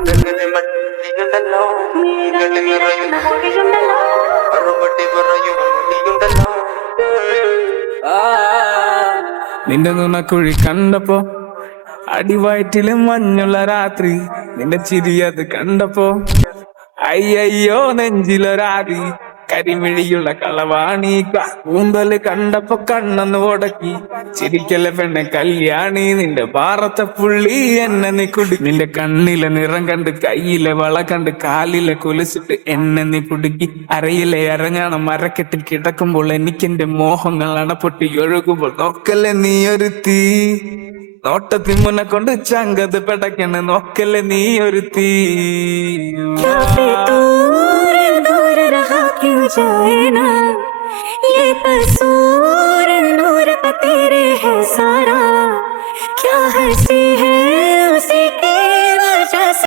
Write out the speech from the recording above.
അടങ്ങുന്ന മട്ടിയുണ്ടല്ലോ മറുപടി പറയുണ്ടല്ലോ. നിന്റെ നുണക്കുഴി കണ്ടപ്പോ അടിവയറ്റില് മഞ്ഞുള്ള രാത്രി, നിന്റെ ചിരി അത് കണ്ടപ്പോ അയ്യോ നെഞ്ചിലൊരാതി, കരിമിഴിയുള്ള കളവാണി കൂന്തല് കണ്ടപ്പോ കണ്ണൊന്ന് ഉടക്കി. ചിരിക്കല്ലേ പെണ്ണെ കല്യാണി, നിന്റെ പാറത്തെ പുള്ളി എന്നെ നീ കുടി. നിന്റെ കണ്ണിലെ നിറം കണ്ട്, കയ്യിലെ വള കണ്ട്, കാലിലെ കുലിച്ചിട്ട് എന്നെ നീ കുടുക്കി. അരയിലെ അരഞ്ഞാണം മരക്കെട്ടിൽ കിടക്കുമ്പോൾ എനിക്കെന്റെ മോഹങ്ങൾ അണപ്പൊട്ടി ഒഴുകുമ്പോൾ നോക്കല്ലേ നീ ഒരു തീ. നോട്ടത്തിൽ മുന്നെ കൊണ്ട് ചങ്കത് പെടക്കണ്, നോക്കല്ലേ നീ ഒരു തീ. दूर रहा क्यों जाए ना, ये कसूर नूर पे तेरे है सारा। क्या हंसी है